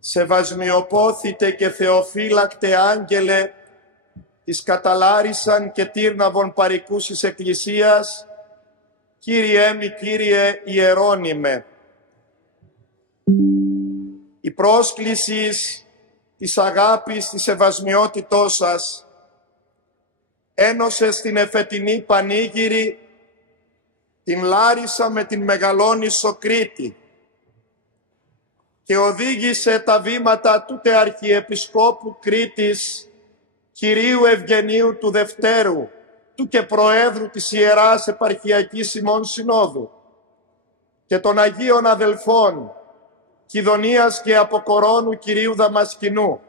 Σεβασμιοπόθητε και θεοφύλακτε άγγελε της καταλάρισαν και τύρναβον παρικούσης Εκκλησίας, Κύριέ μη, Κύριε Ιερώνυμε. Η πρόσκληση της αγάπης, της σεβασμιότητός σας ένωσε στην εφετινή πανήγυρη την Λάρισα με την Μεγαλόνισσο Κρήτη και οδήγησε τα βήματα τούτε Αρχιεπισκόπου Κρήτης Κυρίου Ευγενίου του Δευτέρου, του και Προέδρου της Ιεράς Επαρχιακής ημών Συνόδου και των Αγίων Αδελφών Κιδωνίας και Αποκορώνου Κυρίου Δαμασκηνού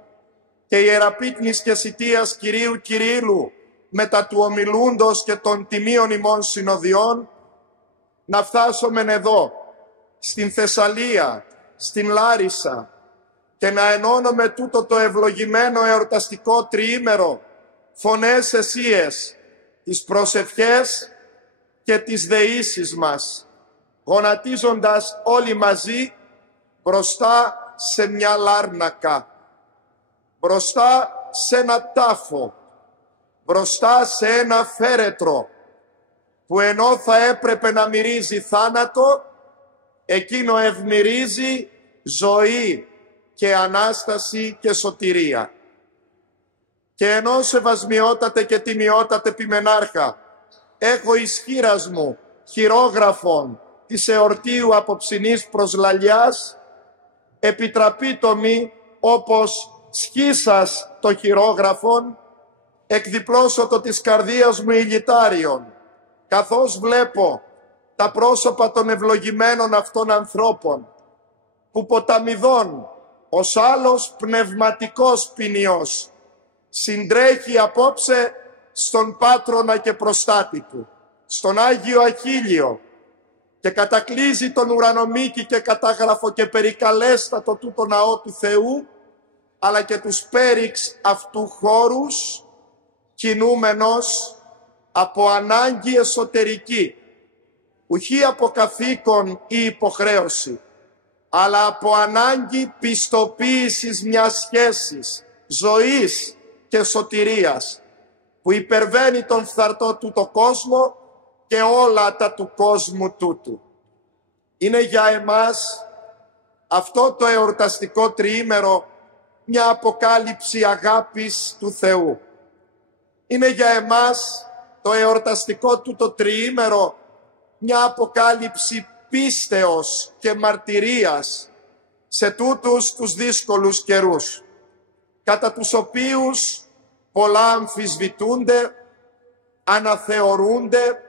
και Ιεραπίκνης και Σιτίας Κυρίου Κυρίλλου μετά του ομιλούντος και των τιμίων ημών συνοδιών, να φτάσομεν εδώ, στην Θεσσαλία, στην Λάρισα και να ενώνουμε τούτο το ευλογημένο εορταστικό τριήμερο φωνές αισίες, τις προσευχές και τις δεήσεις μας, γονατίζοντας όλοι μαζί μπροστά σε μια λάρνακα, μπροστά σε ένα τάφο, μπροστά σε ένα φέρετρο που ενώ θα έπρεπε να μυρίζει θάνατο, εκείνο ευμυρίζει ζωή και Ανάσταση και σωτηρία. Και ενώ σεβασμιότατε και τιμιότατε ποιμενάρχα, έχω εις χείρας μου χειρόγραφον της εορτίου απόψινής προσλαλιάς, επιτραπείτο μη όπως σχίσας το χειρόγραφον, εκδιπλώσω το της καρδίας μου ηλιτάριον, καθώς βλέπω τα πρόσωπα των ευλογημένων αυτών ανθρώπων, που ποταμιδών ως άλλος πνευματικός ποινιός συντρέχει απόψε στον Πάτρονα και προστάτη του, στον Άγιο Αχίλιο, και κατακλείζει τον ουρανομίκη και κατάγραφο και περικαλέστατο τούτο ναό του Θεού, αλλά και τους πέριξ αυτού χώρους, κινούμενος από ανάγκη εσωτερική, ουχή από καθήκον ή υποχρέωση, αλλά από ανάγκη πιστοποίησης μιας σχέσης, ζωής και σωτηρίας, που υπερβαίνει τον φθαρτό τούτο κόσμο και όλα τα του κόσμου τούτου. Είναι για εμάς αυτό το εορταστικό τριήμερο μια αποκάλυψη αγάπης του Θεού. Είναι για εμάς το εορταστικό τούτο τριήμερο μια αποκάλυψη πίστεως και μαρτυρίας σε τούτους τους δύσκολους καιρούς, κατά τους οποίους πολλά αμφισβητούνται, αναθεωρούνται,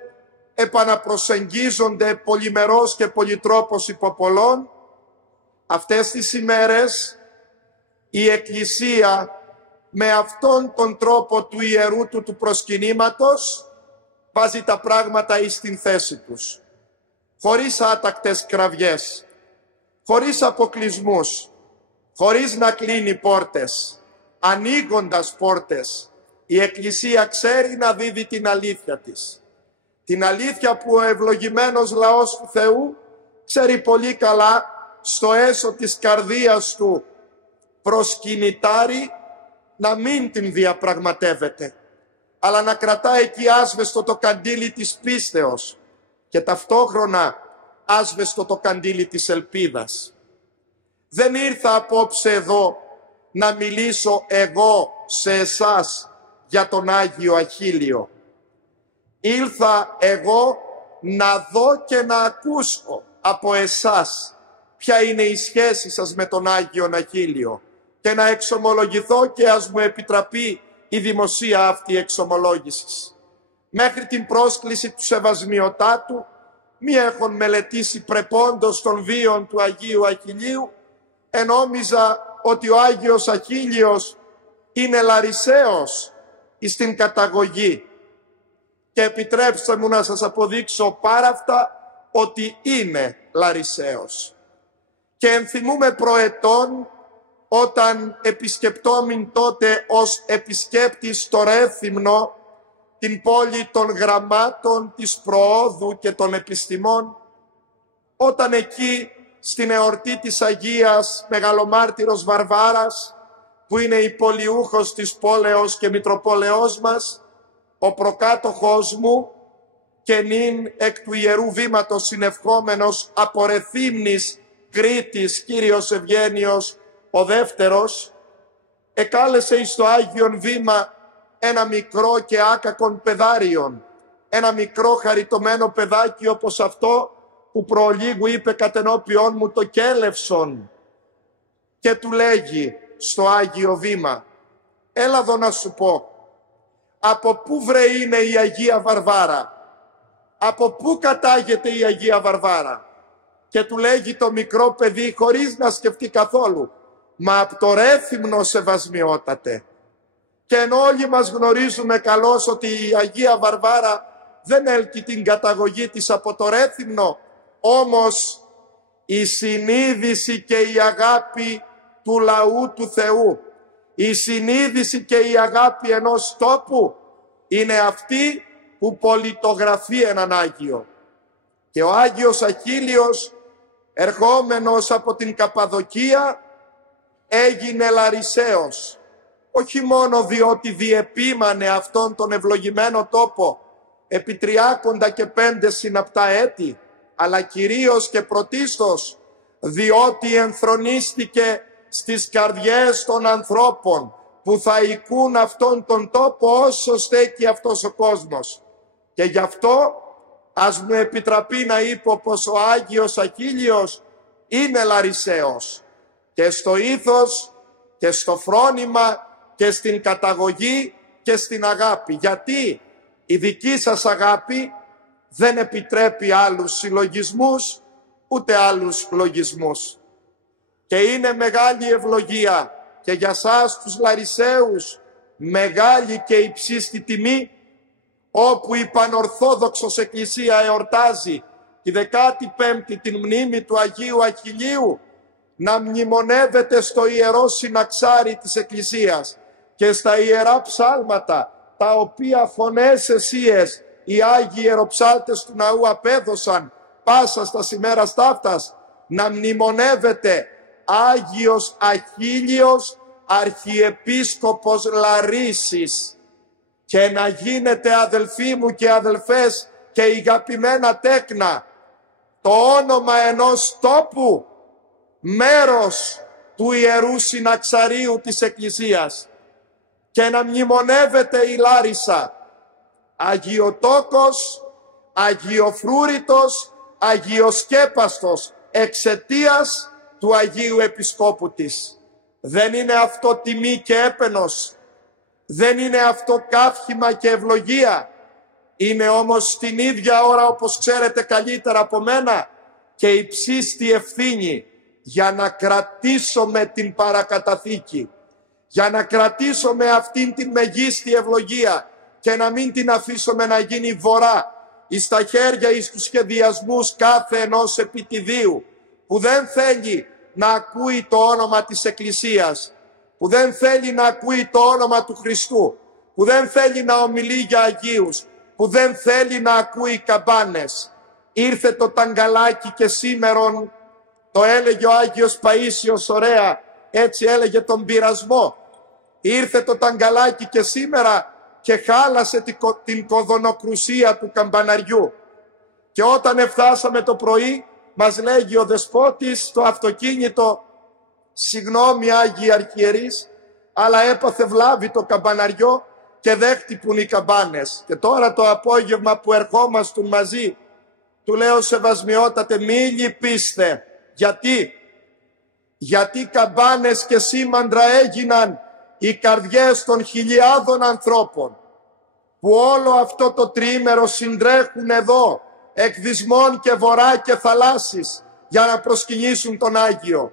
επαναπροσεγγίζονται πολυμερώς και πολυτρόπως υπό πολλών. Αυτές τις ημέρες η Εκκλησία με αυτόν τον τρόπο του ιερού του προσκυνήματος βάζει τα πράγματα εις την θέση τους, χωρίς άτακτες κραυγές, χωρίς αποκλεισμούς, χωρίς να κλείνει πόρτες, ανοίγοντας πόρτες. Η Εκκλησία ξέρει να δίδει την αλήθεια της. Την αλήθεια που ο ευλογημένος λαός του Θεού ξέρει πολύ καλά στο έσω της καρδίας του προσκυνητάρει να μην την διαπραγματεύεται, αλλά να κρατά εκεί άσβεστο το καντήλι της πίστεως και ταυτόχρονα άσβεστο το καντήλι της ελπίδας. Δεν ήρθα απόψε εδώ να μιλήσω εγώ σε εσάς για τον Άγιο Αχίλιο. Ήλθα εγώ να δω και να ακούσω από εσάς ποια είναι η σχέση σας με τον Άγιο Αχίλιο και να εξομολογηθώ και ας μου επιτραπεί η δημοσία αυτή εξομολόγησης. Μέχρι την πρόσκληση του Σεβασμιωτάτου μη έχουν μελετήσει πρεπόντος των βίων του Αγίου Αχιλίου, ενόμιζα ότι ο Άγιος Αχίλιος είναι Λαρισαίος εις την καταγωγή. Και επιτρέψτε μου να σας αποδείξω πάρα αυτά ότι είναι Λαρισαίος. Και ενθυμούμε προετών, όταν επισκεπτόμην τότε ως επισκέπτης στο Ρέθυμνο την πόλη των γραμμάτων, της προόδου και των επιστημών, όταν εκεί στην εορτή της Αγίας Μεγαλομάρτυρος Βαρβάρας, που είναι υπολειούχος της πόλεως και μητροπόλεως μας, ο προκάτοχός μου και νυν εκ του Ιερού Βήματος συνευχόμενος από Ρεθύμνης Κρήτης, Κύριος Ευγένιος ο δεύτερος, εκάλεσε εις το Άγιον Βήμα ένα μικρό και άκακον παιδάριον, ένα μικρό χαριτωμένο παιδάκι όπως αυτό που προλίγου είπε κατενώπιον μου το κέλευσον, και του λέγει στο Άγιο Βήμα, έλα εδώ να σου πω, από πού βρε είναι η Αγία Βαρβάρα, από πού κατάγεται η Αγία Βαρβάρα? Και του λέγει το μικρό παιδί χωρίς να σκεφτεί καθόλου, μα από το Ρέθυμνο, σεβασμιότατε. Και ενώ όλοι μας γνωρίζουμε καλώς ότι η Αγία Βαρβάρα δεν έλκει την καταγωγή της από το Ρέθυμνο, όμως η συνείδηση και η αγάπη του λαού του Θεού, η συνείδηση και η αγάπη ενός τόπου είναι αυτή που πολιτογραφεί έναν Άγιο. Και ο Άγιος Αχίλιος, ερχόμενος από την Καπαδοκία, έγινε Λαρισαίος, όχι μόνο διότι διεπίμανε αυτόν τον ευλογημένο τόπο επί 30 και 5 συναπτά έτη, αλλά κυρίως και πρωτίστως διότι ενθρονίστηκε στις καρδιές των ανθρώπων που θα οικούν αυτόν τον τόπο όσο στέκει αυτός ο κόσμος. Και γι' αυτό ας μου επιτραπεί να είπω πως ο Άγιος Αχίλιος είναι Λαρισαίος και στο ήθος και στο φρόνημα και στην καταγωγή και στην αγάπη. Γιατί η δική σας αγάπη δεν επιτρέπει άλλους συλλογισμούς ούτε άλλους λογισμούς. Και είναι μεγάλη ευλογία και για σας τους Λαρισαίους μεγάλη και υψίστη τιμή, όπου η Πανορθόδοξος Εκκλησία εορτάζει τη 15η την μνήμη του Αγίου Αχιλίου, να μνημονεύεται στο Ιερό Συναξάρι της Εκκλησίας και στα Ιερά Ψάλματα, τα οποία φωνές εσίες οι Άγιοι Ιεροψάλτες του ναού απέδωσαν πάσα στα ημέρας ταύτας, να μνημονεύεται Άγιος Αχίλιος Αρχιεπίσκοπος Λαρίσης, και να γίνετε, αδελφοί μου και αδελφές και αγαπημένα τέκνα, το όνομα ενός τόπου μέρος του Ιερού Συναξαρίου της Εκκλησίας, και να μνημονεύεται η Λάρισα Αγιοτόκος, Αγιοφρούρητος, Αγιοσκέπαστος εξαιτίας του Αγίου Επισκόπου της. Δεν είναι αυτό τιμή και έπαινος, δεν είναι αυτό καύχημα και ευλογία, είναι όμως στην ίδια ώρα, όπως ξέρετε καλύτερα από μένα, και υψίστη ευθύνη για να κρατήσουμε την παρακαταθήκη, για να κρατήσουμε αυτήν την μεγίστη ευλογία και να μην την αφήσουμε να γίνει βορρά εις τα χέρια, εις τους σχεδιασμούς κάθε ενός επιτιδίου που δεν θέλει να ακούει το όνομα της Εκκλησίας, που δεν θέλει να ακούει το όνομα του Χριστού, που δεν θέλει να ομιλεί για Αγίους, που δεν θέλει να ακούει καμπάνες. Ήρθε το ταγκαλάκι και σήμερον, το έλεγε ο Άγιος Παΐσιος ωραία, έτσι έλεγε τον πειρασμό. Ήρθε το ταγκαλάκι και σήμερα και χάλασε την κοδωνοκρουσία του καμπαναριού. Και όταν εφτάσαμε το πρωί, μας λέγει ο Δεσπότης στο αυτοκίνητο, συγγνώμη Άγιοι Αρχιερείς, αλλά έπαθε βλάβη το καμπαναριό και δεν χτυπούν οι καμπάνες. Και τώρα το απόγευμα που ερχόμαστον μαζί, του λέω σεβασμιότατε, μη λυπήστε. Γιατί καμπάνες και σήμαντρα έγιναν οι καρδιές των χιλιάδων ανθρώπων που όλο αυτό το τριήμερο συντρέχουν εδώ εκ δυσμών και βορρά και θαλάσσης για να προσκυνήσουν τον Άγιο,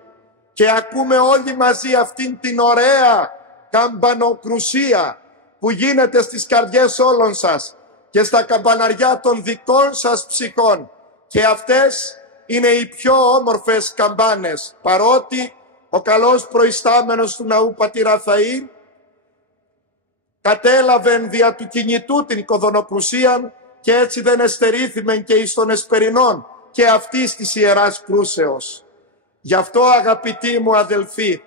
και ακούμε όλοι μαζί αυτήν την ωραία καμπανοκρουσία που γίνεται στις καρδιές όλων σας και στα καμπαναριά των δικών σας ψυχών, και αυτές είναι οι πιο όμορφες καμπάνες, παρότι ο καλός προϊστάμενος του ναού πατήρ Αθαή κατέλαβεν δια του κινητού την κοδωνοκρουσία και έτσι δεν εστερήθημεν και εις των εσπερινών και αυτής της Ιεράς Κρούσεως. Γι' αυτό, αγαπητοί μου αδελφοί,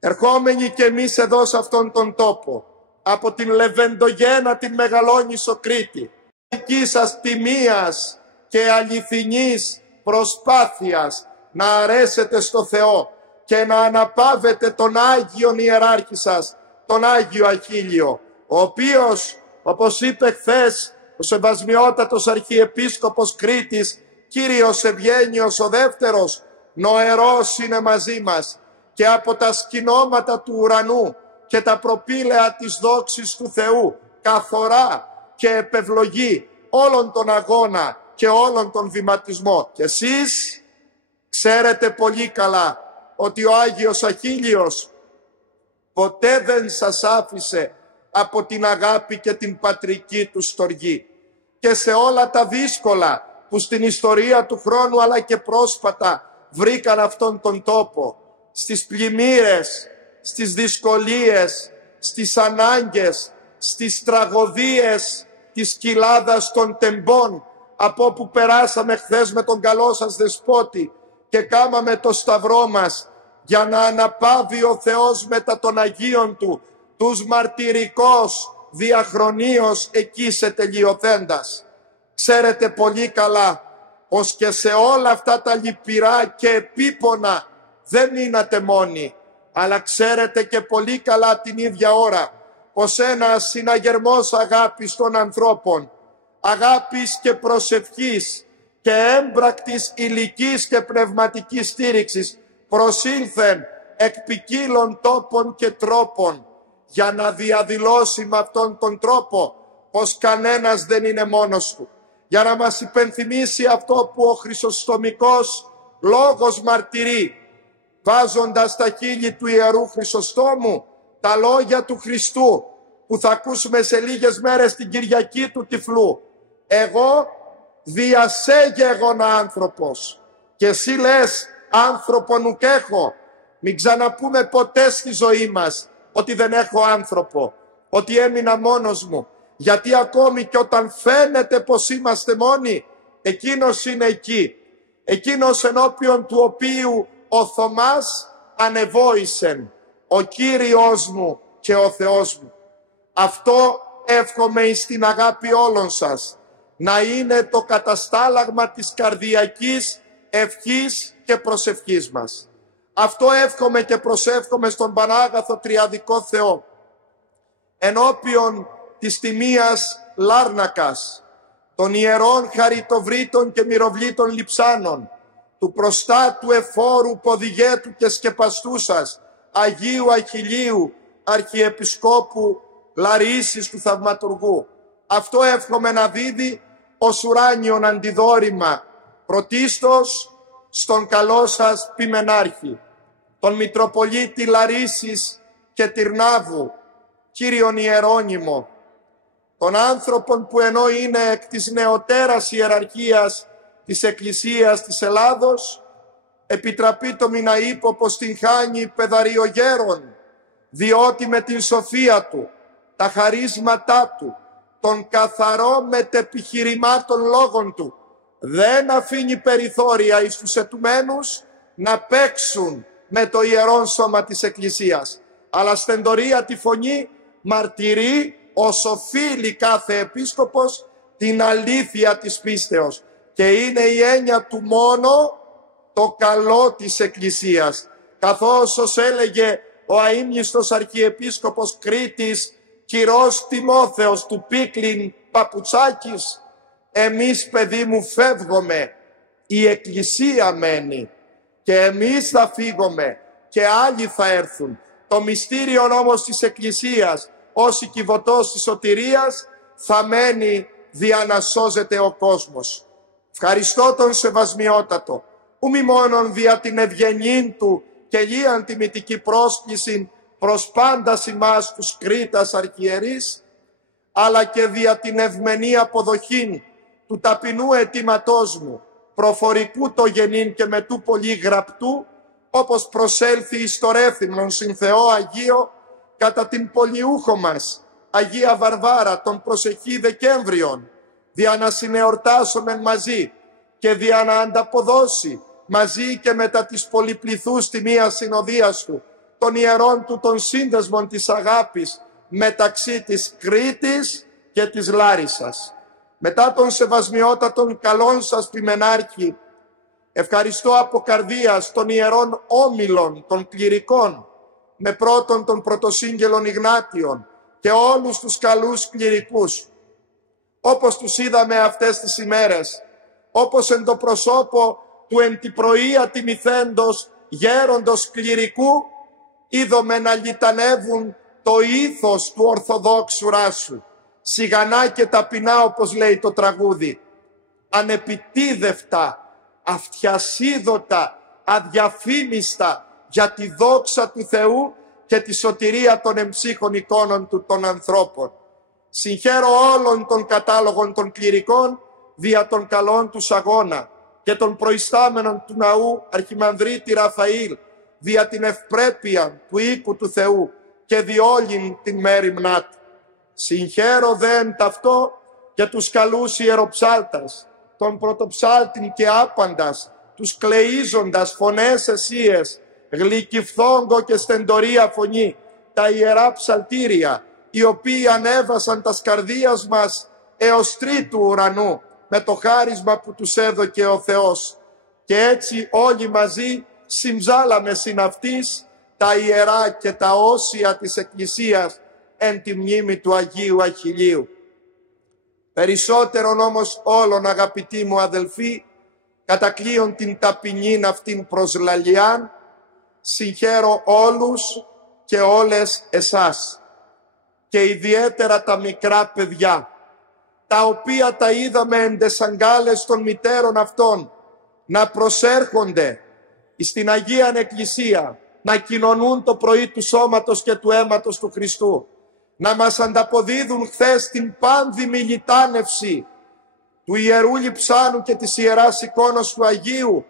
ερχόμενοι κι εμείς εδώ σε αυτόν τον τόπο, από την Λεβεντογένα την Μεγαλόνισσο Κρήτη, δική σας τιμίας και αληθινής προσπάθειας να αρέσετε στο Θεό και να αναπαύετε τον Άγιον Ιεράρχη σας, τον Άγιο Αχίλιο, ο οποίος, όπως είπε χθες ο Σεβασμιότατος Αρχιεπίσκοπος Κρήτης, Κύριος Ευγένιος ο Δεύτερος, νοερός είναι μαζί μας και από τα σκηνώματα του ουρανού και τα προπήλαια της δόξης του Θεού καθορά και επευλογεί όλον τον αγώνα και όλον τον βηματισμό. Και εσείς ξέρετε πολύ καλά ότι ο Άγιος Αχίλιος ποτέ δεν σας άφησε από την αγάπη και την πατρική του στοργή. Και σε όλα τα δύσκολα που στην ιστορία του χρόνου αλλά και πρόσφατα βρήκαν αυτόν τον τόπο, στις πλημμύρες, στις δυσκολίες, στις ανάγκες, στις τραγωδίες της κοιλάδας των τεμπών, από όπου περάσαμε χθες με τον καλό σας Δεσπότη και κάμαμε το σταυρό μας για να αναπαύει ο Θεός μετά των Αγίων Του τους μαρτυρικώς διαχρονίως εκεί σε τελειωθέντας. Ξέρετε πολύ καλά πως και σε όλα αυτά τα λυπηρά και επίπονα δεν μείνατε μόνοι, αλλά ξέρετε και πολύ καλά την ίδια ώρα πως ένας συναγερμός αγάπης των ανθρώπων, αγάπης και προσευχής και έμπρακτης ηλικής και πνευματικής στήριξης προσήλθεν εκ ποικίλων τόπων και τρόπων για να διαδηλώσει με αυτόν τον τρόπο πως κανένας δεν είναι μόνος του. Για να μας υπενθυμίσει αυτό που ο Χρυσοστομικός λόγος μαρτυρεί, βάζοντας στα χείλη του Ιερού Χρυσοστόμου τα λόγια του Χριστού που θα ακούσουμε σε λίγες μέρες την Κυριακή του Τυφλού. Εγώ δια σε γέγονα άνθρωπος και εσύ λες άνθρωπον ουκ έχω. Μην ξαναπούμε ποτέ στη ζωή μας ότι δεν έχω άνθρωπο, ότι έμεινα μόνος μου. Γιατί ακόμη και όταν φαίνεται πως είμαστε μόνοι, εκείνος είναι εκεί. Εκείνος ενώπιον του οποίου ο Θωμάς ανεβόησεν, ο Κύριος μου και ο Θεός μου. Αυτό εύχομαι στην αγάπη όλων σας, να είναι το καταστάλαγμα της καρδιακής ευχής και προσευχής μας. Αυτό εύχομαι και προσεύχομαι στον Πανάγαθο Τριαδικό Θεό, ενώπιον της τιμίας Λάρνακας, των ιερών χαριτοvrήτων και μυροβλήτων λειψάνων, του προστάτου εφόρου ποδηγέτου και σκεπαστού σας, Αγίου Αχιλίου, Αρχιεπισκόπου Λαρίσης του Θαυματουργού. Αυτό εύχομαι να δίδει ως ουράνιον αντιδόρημα πρωτίστως στον καλό σας Πιμενάρχη, τον Μητροπολίτη Λαρίσης και Τυρνάβου, Κύριον Ιερώνυμο, των άνθρωπων που ενώ είναι εκ της νεωτέρας ιεραρχίας της Εκκλησίας της Ελλάδος, επιτραπείτο να είπω πως την χάνει πεδαριογέρον, διότι με την σοφία του, τα χαρίσματά του, των καθαρό μετεπιχειρημάτων λόγων του, δεν αφήνει περιθώρια εις τους ετουμένους να παίξουν με το ιερόν σώμα της Εκκλησίας, αλλά στεντορία τη φωνή μαρτυρεί ως οφείλει κάθε επίσκοπος την αλήθεια της πίστεως, και είναι η έννοια του μόνο το καλό της Εκκλησίας, καθώς ως έλεγε ο αείμνηστος Αρχιεπίσκοπος Κρήτης Κυρός Τιμόθεος του Πίκλιν Παπουτσάκης, εμείς παιδί μου φεύγουμε, η Εκκλησία μένει και εμείς θα φύγουμε και άλλοι θα έρθουν. Το μυστήριο όμως της Εκκλησίας ως η κυβωτός της σωτηρίας θα μένει δια να σώζεται ο κόσμος. Ευχαριστώ τον Σεβασμιότατο, ου μη μόνον δια την ευγενήν του και λίαν τιμητική πρόσκληση προς πάντας ημάς τους Κρήτας αρχιερείς, αλλά και δια την ευμενή αποδοχήν του ταπεινού αιτήματός μου, προφορικού το γενήν και με του πολύ γραπτού, όπως προσέλθει εις το ρέθυμνον συν Θεό Αγίο, κατά την πολιούχο μας, Αγία Βαρβάρα, τον προσεχή Δεκέμβριον, δια να συνεορτάσομεν μαζί και δια να ανταποδώσει μαζί και μετά της πολυπληθούς τιμίας συνοδείας του, των ιερών του των σύνδεσμων της αγάπης μεταξύ της Κρήτης και της Λάρισσας. Μετά των σεβασμιότατων καλών σας ποιμενάρχη, ευχαριστώ από καρδίας των ιερών όμιλων των κληρικών, με πρώτον των πρωτοσύγγελων Ιγνάτιων και όλους τους καλούς κληρικούς, όπως τους είδαμε αυτές τις ημέρες, όπως εν το προσώπο του εν τη πρωία τιμηθέντος γέροντος κληρικού, είδομε να λιτανεύουν το ήθος του Ορθοδόξου ράσου, σιγανά και ταπεινά, όπως λέει το τραγούδι, ανεπιτίδευτα, αυτιασίδωτα, αδιαφήμιστα για τη δόξα του Θεού και τη σωτηρία των εμψύχων εικόνων του των ανθρώπων. Συγχαίρω όλων των κατάλογων των κληρικών δια των καλών τους αγώνα και των προϊστάμενων του ναού Αρχιμανδρίτη Ραφαήλ δια την ευπρέπεια του οίκου του Θεού και διόλην την μέριμνά του. Συγχαίρω δεν ταυτό και τους καλούς ιεροψάλτας, τον πρωτοψάλτην και άπαντας, τους κλείζοντας φωνές εσίες, γλυκυφθόγκο και στεντορία φωνή, τα ιερά ψαλτήρια, οι οποίοι ανέβασαν τας καρδίας μας έως τρίτου ουρανού, με το χάρισμα που τους έδωκε ο Θεός. Και έτσι όλοι μαζί συμψάλαμε συν αυτής τα ιερά και τα όσια της Εκκλησίας εν τη μνήμη του Αγίου Αχιλλείου. Περισσότερον όμως όλων, αγαπητοί μου αδελφοί, κατακλείων την ταπεινήν αυτήν προσλαλιάν, συγχαίρω όλους και όλες εσάς και ιδιαίτερα τα μικρά παιδιά, τα οποία τα είδαμε εν τες αγκάλες των μητέρων αυτών να προσέρχονται στην Αγία Εκκλησία, να κοινωνούν το πρωί του σώματος και του αίματος του Χριστού, να μας ανταποδίδουν χθες την πάνδημη λιτάνευση του Ιερού Λειψάνου και της Ιεράς Εικόνος του Αγίου,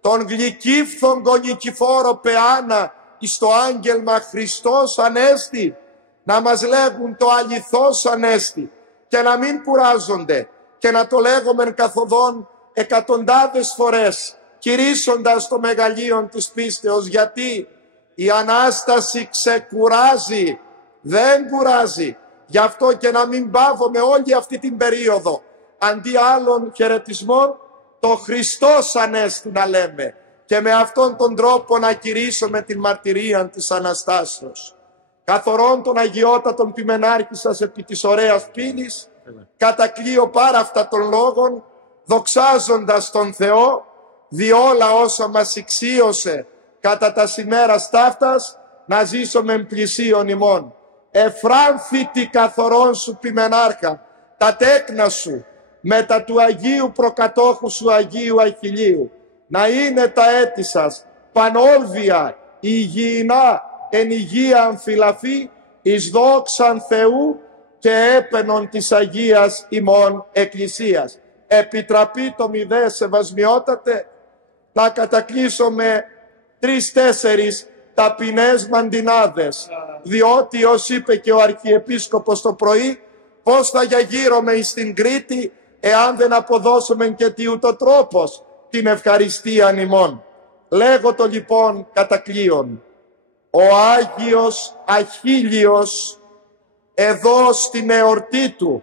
τον γλυκύφθογκο Νικηφόρο Πεάνα εις το άγγελμα Χριστός Ανέστη, να μας λέγουν το αληθώς Ανέστη και να μην κουράζονται και να το λέγομεν καθοδόν εκατοντάδες φορές, κηρύσσοντας το μεγαλείον της πίστεως, γιατί η Ανάσταση ξεκουράζει, δεν κουράζει. Γι' αυτό και να μην παύομαι όλη αυτή την περίοδο, αντί άλλων χαιρετισμών, το Χριστός Ανέστη να λέμε και με αυτόν τον τρόπο να κηρύσσουμε την μαρτυρία της Αναστάσεως. Καθορών τον αγιότατον ποιμενάρχη σας επί της ωραίας πύλης, κατακλείω πάρα αυτά των λόγων, δοξάζοντας τον Θεό, διόλα όσα μας ηξίωσε κατά τα ημέρας ταύτας, να ζήσουμε εν πλησίον ημών. Εφράμφητη καθορών σου ποιμενάρχα, τα τέκνα σου, μετά του Αγίου Προκατόχου σου Αγίου Αχιλλείου, να είναι τα έτη σας πανόλβια, υγιεινά, εν υγεία αμφιλαφή, εις δόξαν Θεού και έπαινον της Αγίας ημών Εκκλησίας. Επιτραπεί το μηδέ σεβασμιότατε, να κατακλείσω με 3-4 ταπεινές μαντινάδες, διότι ως είπε και ο Αρχιεπίσκοπος το πρωί, πώς θα γιαγείρωμε εις την Κρήτη εάν δεν αποδώσουμε και τι ούτω τρόπος την ευχαριστία ημών. Λέγω το λοιπόν κατακλείον, ο Άγιος Αχίλλειος εδώ στην εορτή του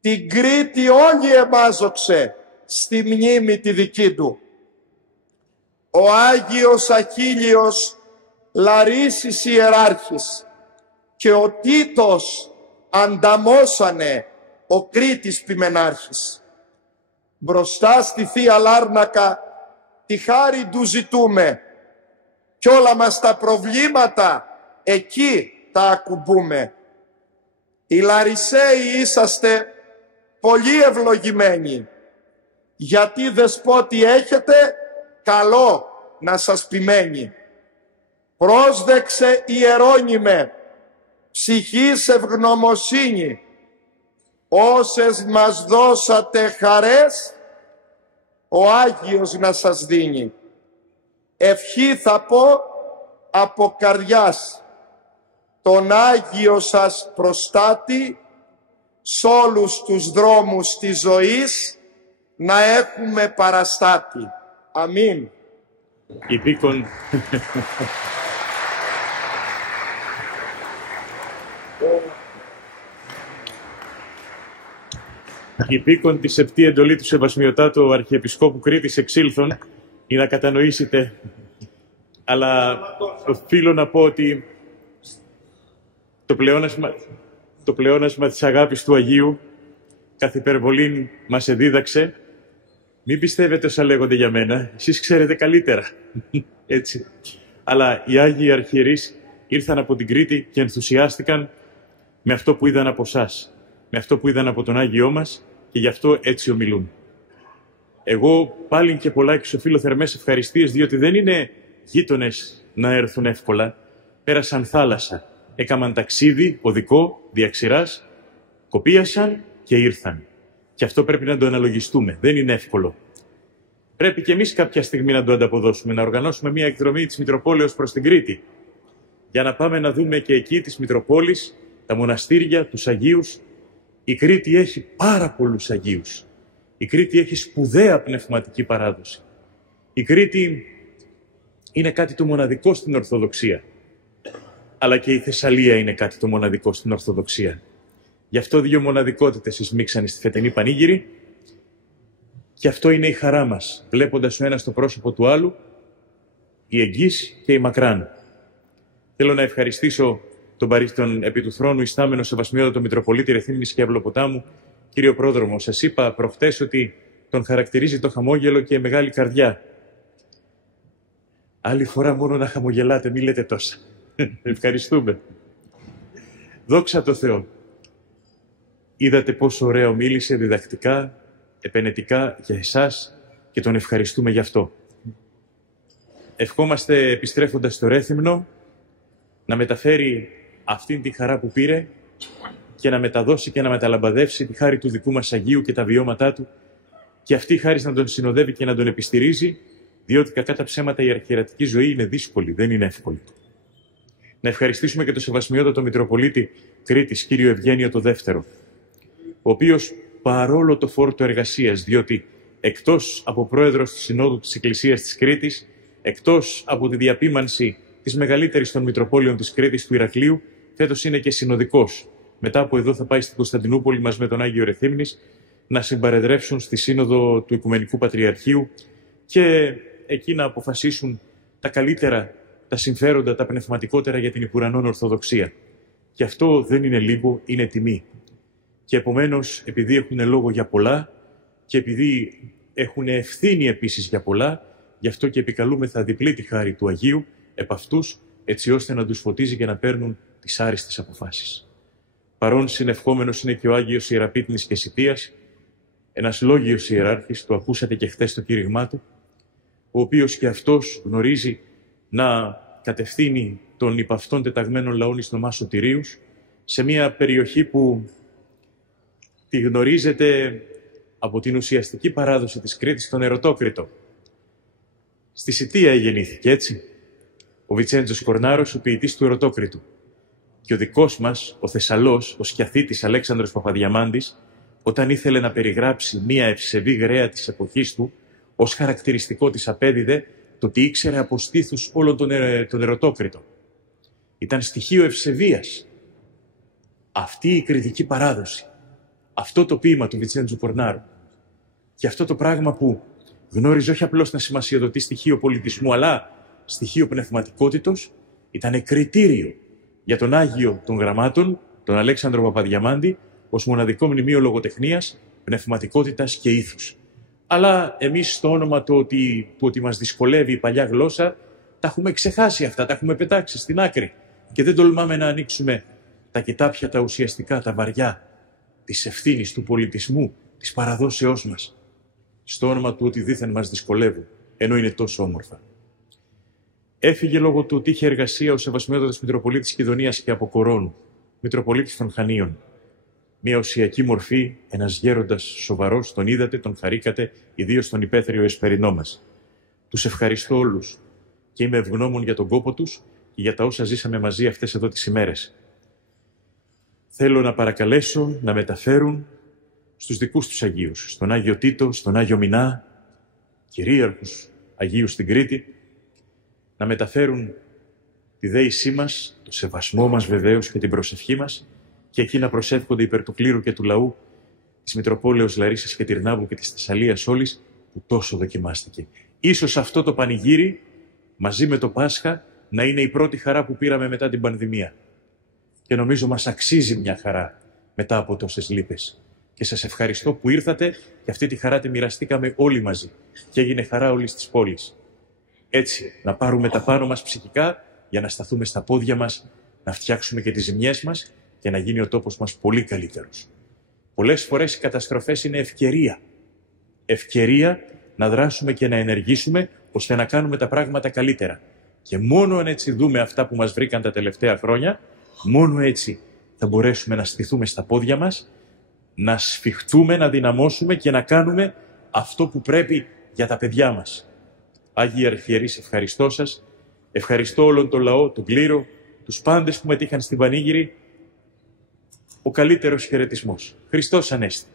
την Κρήτη όλη εμάζοξε στη μνήμη τη δική του. Ο Άγιος Αχίλλειος Λαρίσης ιεράρχης και ο Τίτος ανταμώσανε ο Κρήτης ποιμενάρχης. Μπροστά στη Θεία Λάρνακα τη χάρη του ζητούμε κι όλα μας τα προβλήματα εκεί τα ακουμπούμε. Οι Λαρισαίοι είσαστε πολύ ευλογημένοι, γιατί δεσπότη έχετε καλό να σας ποιμένει. Πρόσδεξε ιερώνυμε, ψυχής ευγνωμοσύνη, όσες μας δώσατε χαρές, ο Άγιος να σας δίνει. Ευχή θα πω από καρδιάς, τον Άγιο σας προστάτη, σ' όλους τους δρόμους της ζωής να έχουμε παραστάτη. Αμήν. Υπήκον... Υπήκον τη σεπτή εντολή του Σεβασμιωτάτου Αρχιεπισκόπου Κρήτης εξήλθον, ή να κατανοήσετε, αλλά οφείλω να πω ότι το πλεόνασμα της αγάπης του Αγίου καθ' υπερβολήν μας εδίδαξε. Μην πιστεύετε όσα λέγονται για μένα, εσείς ξέρετε καλύτερα. Έτσι. Αλλά οι Άγιοι Αρχιερείς ήρθαν από την Κρήτη και ενθουσιάστηκαν με αυτό που είδαν από εσάς, με αυτό που είδαν από τον Άγιό μας, και γι' αυτό έτσι ομιλούν. Εγώ πάλι και πολλάκις οφείλω θερμές ευχαριστίες, διότι δεν είναι γείτονες να έρθουν εύκολα. Πέρασαν θάλασσα, έκαναν ταξίδι οδικό, διαξηράς, κοπίασαν και ήρθαν. Και αυτό πρέπει να το αναλογιστούμε. Δεν είναι εύκολο. Πρέπει και εμείς κάποια στιγμή να το ανταποδώσουμε, να οργανώσουμε μια εκδρομή της Μητροπόλεως προς την Κρήτη, για να πάμε να δούμε και εκεί της Μητροπόλης, τα μοναστήρια, τους Αγίους. Η Κρήτη έχει πάρα πολλούς Αγίους. Η Κρήτη έχει σπουδαία πνευματική παράδοση. Η Κρήτη είναι κάτι το μοναδικό στην Ορθοδοξία. Αλλά και η Θεσσαλία είναι κάτι το μοναδικό στην Ορθοδοξία. Γι' αυτό δύο μοναδικότητες εισμίξαν στη φετινή πανήγυρη, και αυτό είναι η χαρά μας, βλέποντας ο ένας το πρόσωπο του άλλου, η εγγύς και η μακράν. Θέλω να ευχαριστήσω τον επί του θρόνου ιστάμενο Σεβασμιότατο Μητροπολίτη Ρεθύμνης και Αυλοποτάμου, κύριο Πρόδρομο. Σας είπα προχτές ότι τον χαρακτηρίζει το χαμόγελο και η μεγάλη καρδιά. Άλλη φορά μόνο να χαμογελάτε, μη λέτε τόσα. Ευχαριστούμε. Δόξα τω Θεώ. Είδατε πόσο ωραία μίλησε, διδακτικά, επενετικά για εσάς, και τον ευχαριστούμε γι' αυτό. Ευχόμαστε, επιστρέφοντας στο Ρέθυμνο, να μεταφέρει αυτήν τη χαρά που πήρε και να μεταδώσει και να μεταλαμπαδεύσει τη χάρη του δικού μας Αγίου και τα βιώματά του, και αυτή η χάρη να τον συνοδεύει και να τον επιστηρίζει, διότι κακά τα ψέματα η αρχιερατική ζωή είναι δύσκολη, δεν είναι εύκολη. Να ευχαριστήσουμε και τον Σεβασμιότατο Μητροπολίτη Κρήτης, κύριο Ευγένιο το Δεύτερο, ο οποίος παρόλο το φόρτο εργασίας, διότι εκτός από πρόεδρος της Συνόδου της Εκκλησίας της Κρήτης, εκτός από τη διαπίμανση της μεγαλύτερης των Μητροπόλεων της Κρήτης, του Ηρακλείου, φέτος είναι και συνοδικός. Μετά από εδώ θα πάει στην Κωνσταντινούπολη μας με τον Άγιο Ρεθύμνης να συμπαρεδρεύσουν στη Σύνοδο του Οικουμενικού Πατριαρχείου και εκεί να αποφασίσουν τα καλύτερα, τα συμφέροντα, τα πνευματικότερα για την Υπουρανών Ορθοδοξία. Και αυτό δεν είναι λίγο, είναι τιμή. Και επομένως, επειδή έχουν λόγο για πολλά και επειδή έχουν ευθύνη επίσης για πολλά, γι' αυτό και επικαλούμεθα διπλή τη χάρη του Αγίου επ' αυτούς, έτσι ώστε να τους φωτίζει και να παίρνουν τις άριστες αποφάσεις. Παρόν συνευχόμενος είναι και ο Άγιος Ιεραπίτνης και Σιτίας, ένας λόγιος ιεράρχης, το ακούσατε και χθες στο κήρυγμά του, ο οποίος και αυτός γνωρίζει να κατευθύνει των υπ' αυτών τεταγμένων λαών εις νομάς σωτηρίους, σε μια περιοχή που τη γνωρίζετε από την ουσιαστική παράδοση της Κρήτης, τον Ερωτόκριτο. Στη Σιτία γεννήθηκε, έτσι, ο Βιτσέντζος Κορνάρος, ο ποιητής του Ερωτόκριτου. Και ο δικός μας, ο Θεσσαλός, ο σκιαθίτης Αλέξανδρος Παπαδιαμάντης, όταν ήθελε να περιγράψει μία ευσεβή γραία της εποχής του, ως χαρακτηριστικό της απέδιδε το ότι ήξερε από στήθους όλον τον Ερωτόκριτο. Ήταν στοιχείο ευσεβίας αυτή η κριτική παράδοση. Αυτό το ποίημα του Βιτσέντζου Κορνάρου. Και αυτό το πράγμα που γνώριζε όχι απλώς να σημασιοδοτεί στοιχείο πολιτισμού, αλλά στοιχείο πνευματικότητος, ήταν κριτήριο για τον Άγιο των Γραμμάτων, τον Αλέξανδρο Παπαδιαμάντη, ως μοναδικό μνημείο λογοτεχνίας, πνευματικότητας και ήθους. Αλλά εμείς στο όνομα του ότι μας δυσκολεύει η παλιά γλώσσα, τα έχουμε ξεχάσει αυτά, τα έχουμε πετάξει στην άκρη και δεν τολμάμε να ανοίξουμε τα κοιτάπια, τα ουσιαστικά, τα βαριά της ευθύνης, του πολιτισμού, της παραδόσεώς μας, στο όνομα του ότι δήθεν μας δυσκολεύουν, ενώ είναι τόσο όμορφα. Έφυγε λόγω του ότι είχε εργασία ο Σεβασμιότατος Μητροπολίτης Κιδωνίας και Αποκορώνου, Μητροπολίτης των Χανίων. Μια οσιακή μορφή, ένας γέροντας σοβαρός, τον είδατε, τον χαρήκατε, ιδίως τον υπαίθριο εσπερινό μας. Τους ευχαριστώ όλους και είμαι ευγνώμων για τον κόπο τους και για τα όσα ζήσαμε μαζί αυτές εδώ τις ημέρες. Θέλω να παρακαλέσω να μεταφέρουν στους δικούς τους Αγίους, στον Άγιο Τίτο, στον Άγιο Μινά, κυρίαρχους Αγίου στην Κρήτη, να μεταφέρουν τη δέησή μας, το σεβασμό μας βεβαίως και την προσευχή μας, και εκεί να προσεύχονται υπέρ του κλήρου και του λαού της Μητροπόλεως Λαρίσσας και Τυρνάβου και της Θεσσαλίας όλης, που τόσο δοκιμάστηκε. Ίσως αυτό το πανηγύρι, μαζί με το Πάσχα, να είναι η πρώτη χαρά που πήραμε μετά την πανδημία. Και νομίζω μας αξίζει μια χαρά μετά από τόσες λύπες. Και σας ευχαριστώ που ήρθατε και αυτή τη χαρά τη μοιραστήκαμε όλοι μαζί και έγινε χαρά όλης της πόλης. Έτσι, να πάρουμε τα πάνω μας ψυχικά για να σταθούμε στα πόδια μας, να φτιάξουμε και τις ζημιές μας και να γίνει ο τόπος μας πολύ καλύτερος. Πολλές φορές οι καταστροφές είναι ευκαιρία. Ευκαιρία να δράσουμε και να ενεργήσουμε ώστε να κάνουμε τα πράγματα καλύτερα. Και μόνο αν έτσι δούμε αυτά που μας βρήκαν τα τελευταία χρόνια, μόνο έτσι θα μπορέσουμε να στηθούμε στα πόδια μας, να σφιχτούμε, να δυναμώσουμε και να κάνουμε αυτό που πρέπει για τα παιδιά μας. Άγιοι Αρχιερείς, ευχαριστώ σας. Ευχαριστώ όλον τον λαό, τον κλήρο, τους πάντες που μετήχαν στην πανήγυρη. Ο καλύτερος χαιρετισμός. Χριστός Ανέστη.